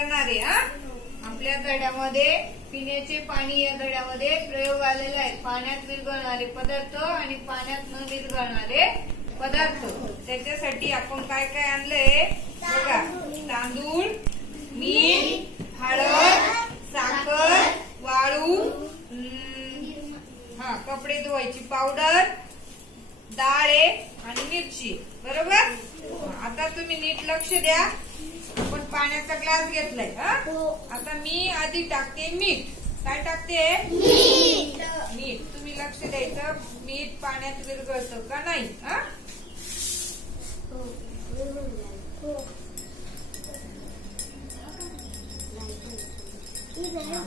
करणार आहे. आपल्या धड्यामध्ये पिण्याचे पाणी या धड्यामध्ये प्रयोग आलेला आहे. पाण्यात विरघळणारे पदार्थ आणि पाण्यात न विरघळणारे पदार्थ. त्याच्यासाठी आपण काय काय आणलंय बघा. तांदूळ, मीठ, हळद, साखर, वाळू, कपडे धुवायची पावडर, डाळ आणि मिरची. बरोबर. आता तुम्ही नीट लक्ष द्या. आपण पाण्याचा ग्लास घेतलाय. आता मी आधी टाकते मीठ. काय टाकते? मीठ. तुम्ही लक्ष द्यायचं. मीठ पाण्यात विरघळतं का नाही?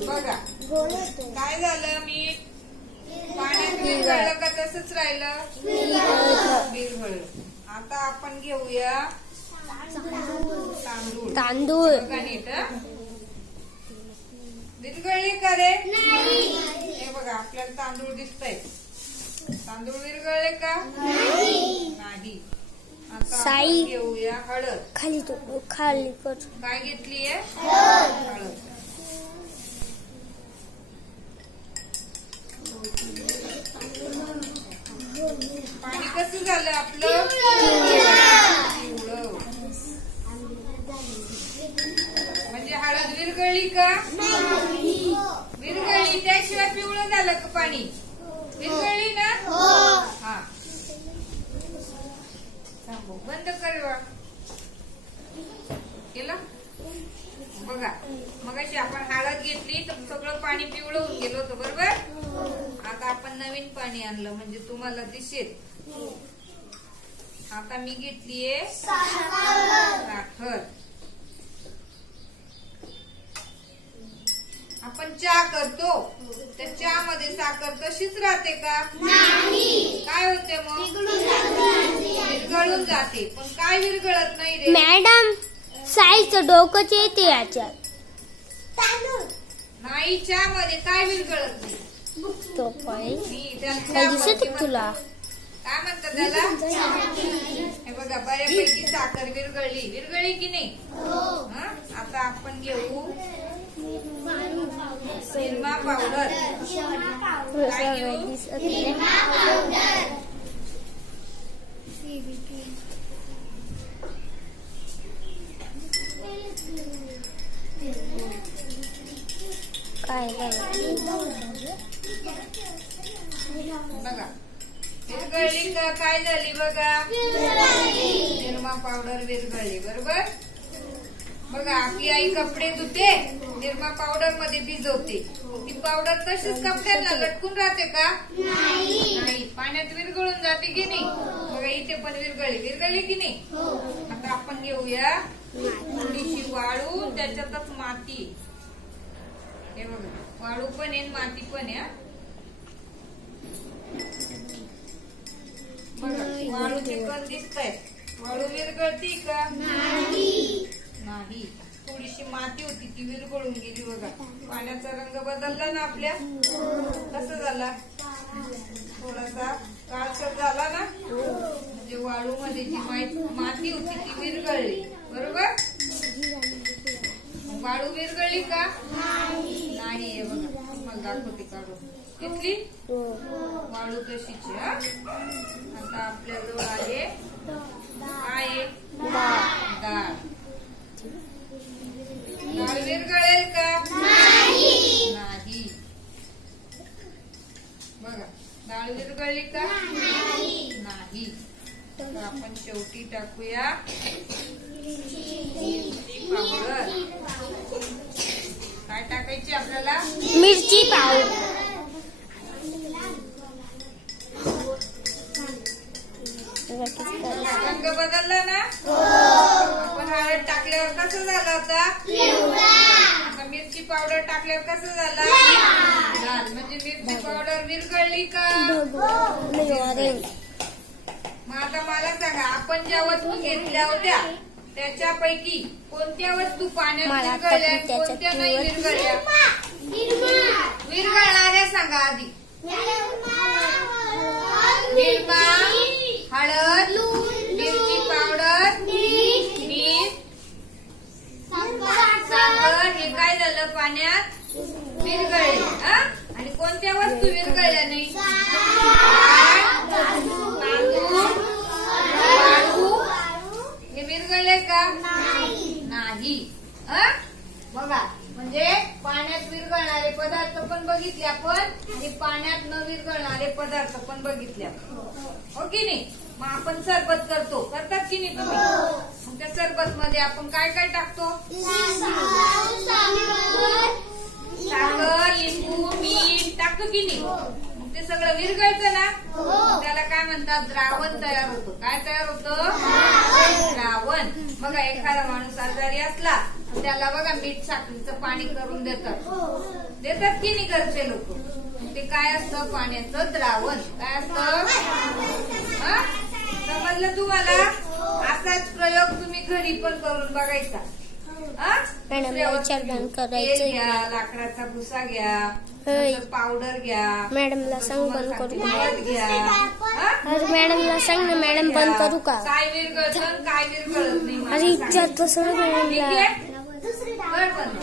बघा काय झालं. मीठ पाण्यात विरघळलं का तसंच राहिलं? विरघळलं. आता आपण घेऊया तांदूळ. बघा नीट. विरघळली का रे? हे बघा आपल्याला तांदूळ दिसतंय. तांदूळ विरघळले का? नाही. आता आपण घेऊया हळद. खाली काय घेतलीये? हळद. पाणी कसं झालं आपलं? पिवळं. म्हणजे हळद विरघळली का? विरघळली. त्याशिवाय पिवळं झालं का पाणी? विरघळली ना? हा. बंद कर. केलं बघा. मगाशी आपण हळद घेतली तर सगळं पाणी पिवळं होऊन गेलं होतं. बरोबर. आता आपण नवीन पाणी आणलं म्हणजे तुम्हाला दिसेल. आता मी घेतलीये साखर. आपण चहा करतो तर चहा मध्ये साखर तशीच राहते का? काय होते मग? विरघळून जाते. पण काय विरघळत नाही रे? मॅडम साईचं डोकंच येते याच्यात. नाही. चहा मध्ये काय विरघळत नाही? दिसत तुला काय म्हणतात त्याला? हे बघा बऱ्यापैकी साखर विरघळली. विरघळली की नाही? आता आपण घेऊ निरमा पावडर. काय घेऊ? काय बघा विरघळली का? काय झाली बघा. निरमा पावडर विरघळली. बरोबर. बघा आपली आई कपडे धुते निरमा पावडर मध्ये भिजवते. ती पावडर तशीच कपड्यांना लटकून राहते का? नाही. पाण्यात विरघळून जाते की नाही? बघा इथे पण विरघळली की नाही? आता आपण घेऊया थोडीशी वाळू. त्याच्यातच माती. हे बघा वाळू पण आहे माती पण आहे. बघा वाळूचे कण दिसतायत. वाळू विरघळती का? नाही. थोडीशी माती होती ती विरघळून गेली. बघा पाण्याचा रंग बदलला ना आपल्या. कसं झाला? थोडासा काळसर झाला ना. म्हणजे वाळू मध्ये जी माती होती ती विरघळली. बरोबर. वाळू विरघळली का? नाही. हे बघा तुम्हाला दाखवते काढून. घेतली वाळू तशीच. आता आपल्याजवळ आहे काय? डाळ. डाळ विरघळेल का? नाही. बघा डाळ विरघळली का? नाही. तर आपण शेवटी टाकूया मिरची पावडर. काय टाकायची आपल्याला? मिरची पावडर. रंग बदलला ना. आपण हळद टाकल्यावर कसं झालं होता? आता मिरची पावडर टाकल्यावर कसं झालं? लाल. म्हणजे मिरची पावडर विरघळली का? मग आता मला सांगा आपण ज्या वस्तू घेतल्या होत्या त्याच्यापैकी कोणत्या वस्तू पाण्यात विरघळल्या कोणत्या नाही विरघळल्या? विरघळणाऱ्या सांगा आधी. निरमा, हळद, मिरची पावडर, मीठ, साखर, पाण्यात विरघळले. आणि कोणत्या वस्तू विरघळल्या नाही? वाळू हे विरघळले का? नाही. बघा, म्हणजे पाण्यात विरघळणारे पदार्थ पण बघितले आपण आणि पाण्यात न विरघळणारे पदार्थ पण बघितले आपण, हो की नाही? मग आपण सरबत करतात की नाही तुम्ही? मग त्या सरबत मध्ये आपण काय काय टाकतो? साखर, लिंबू, मीठ टाकतो की नाही? मग ते सगळं विरघळतं ना, त्याला काय म्हणतात? द्रावण तयार होतं. काय तयार होतं? द्रावण. बघा, एखादा माणूस आजारी असला त्याला बघा मीठ साखरेचं पाणी करून देतात की नाही घरचे लोक? ते काय असतं? पाण्याचं द्रावण. काय असतं? समजलं तुम्हाला? असाच प्रयोग तुम्ही घरी पण करून बघायचा. तेल घ्या, लाकडाचा भुसा घ्या, पावडर घ्या, मॅडमला सांग बंद करू. हळद घ्या. मॅडमला सांग ना, मॅडम बंद करू का? काय विरघळतं काय विरघळत नाही अरे इच्छा तसं ठीक आहे. बरं.